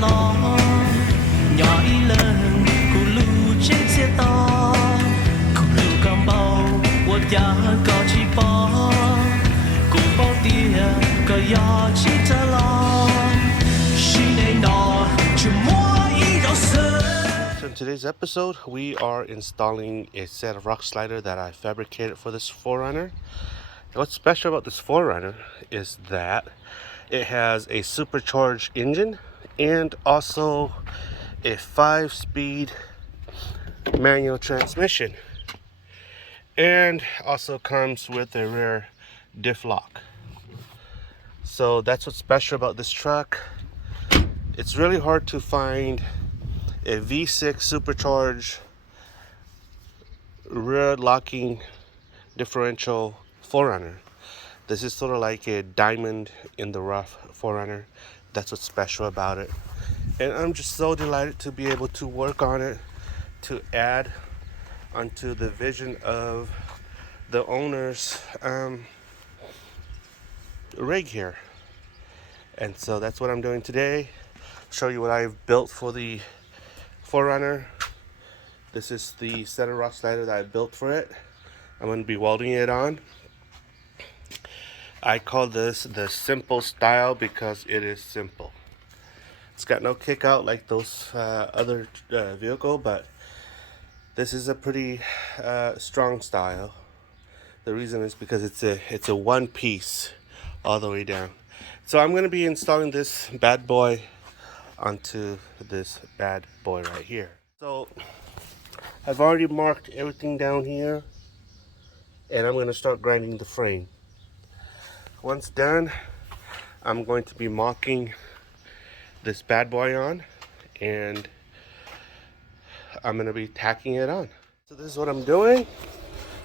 lo nhỏ ý lớn cụ lưu trên xe to cụ lưu cầm bao của cha có chỉ bỏ cụ bao tia có gió chỉ ta lo chỉ để nó chỉ mua ý đâu sơ. So in today's episode, we are installing a set of Rocksliders that I fabricated for this 4Runner. What's special about this 4Runner is that it has a supercharged engine and also a 5-speed manual transmission, and also comes with a rear diff lock. So that's what's special about this truck. It's really hard to find a V6 supercharged rear locking differential 4Runner. This is sort of like a diamond in the rough 4Runner. That's what's special about it. And I'm just so delighted to be able to work on it, to add onto the vision of the owner's rig here. And so that's what I'm doing today. Show you what I've built for the 4Runner. This is the set of Rocksliders that I built for it. I'm going to be welding it on. I call this the simple style because it is simple. It's got no kick out like those other vehicle, but this is a pretty strong style. The reason is because it's a one piece all the way down. So I'm going to be installing this bad boy onto this bad boy right here. So I've already marked everything down here, and I'm going to start grinding the frame. Once done, I'm going to be mocking this bad boy on, and I'm going to be tacking it on. So this is what I'm doing.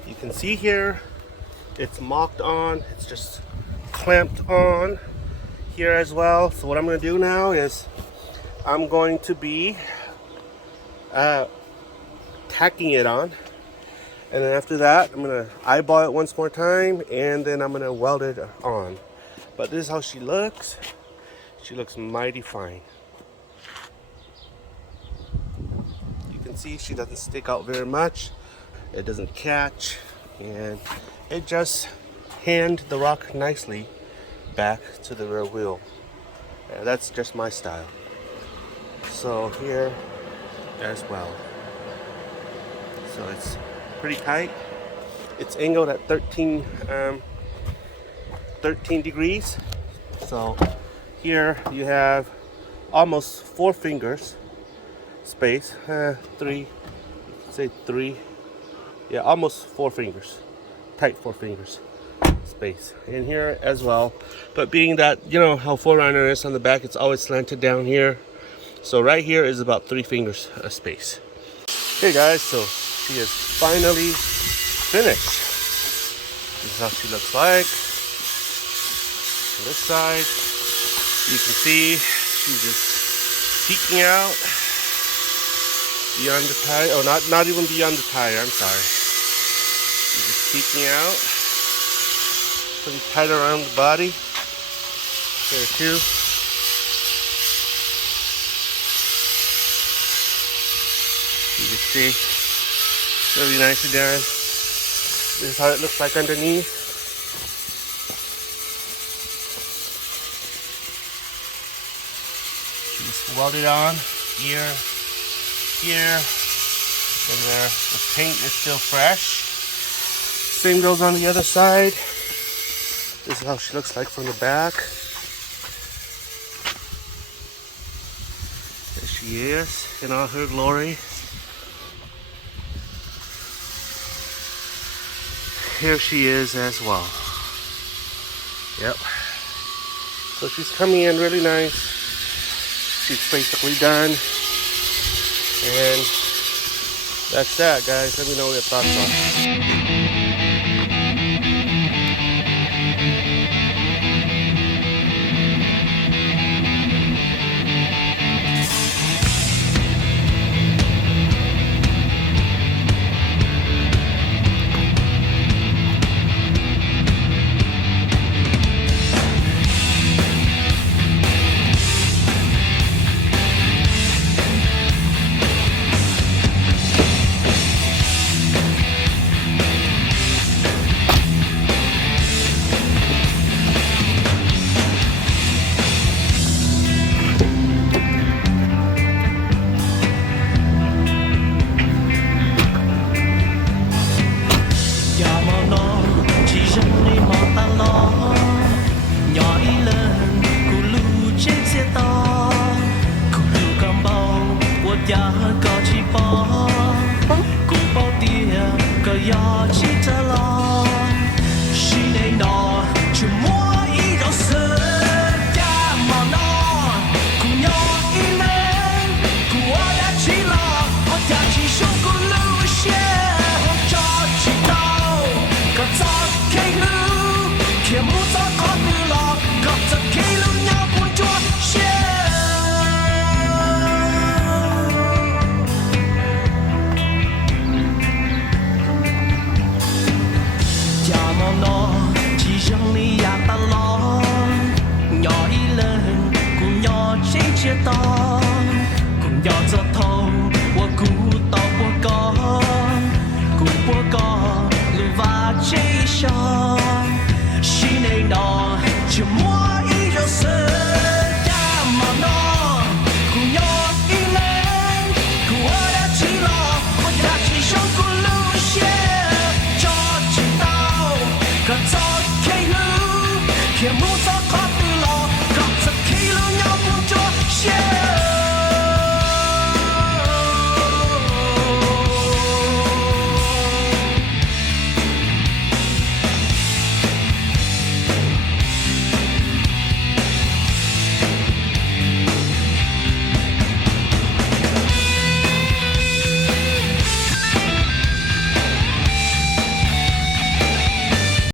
You can see here it's mocked on, it's just clamped on here as well. So what I'm going to do now is I'm going to be tacking it on, and then after that I'm going to eyeball it once more time, and then I'm going to weld it on. But this is how she looks. She looks mighty fine. You can see she doesn't stick out very much. It doesn't catch, and it just hand the rock nicely back to the rear wheel. That's just my style. So here as well. So it's pretty tight. It's angled at 13 degrees. So here you have almost 4 fingers space. 3, say 3. Yeah, almost 4 fingers. Tight 4 fingers space in here as well. But being that, you know how 4Runner is on the back, it's always slanted down here. So right here is about 3 fingers space. Okay guys, so she is finally finished. This is how she looks like. On this side, you can see she's just peeking out beyond the tire. Oh, not even beyond the tire, I'm sorry. She's just peeking out. Pretty tight around the body. Here too. You can see really nicely done. This is how it looks like underneath. Just weld it on here, here, and there. The paint is still fresh. Same goes on the other side. This is how she looks like from the back. There she is in all her glory. Here she is as well. Yep. So she's coming in really nice. She's basically done. And that's that, guys. Let me know what your thoughts are. khiến mũ gió khó từ lò gặp giật khi lỡ nhau cùng cho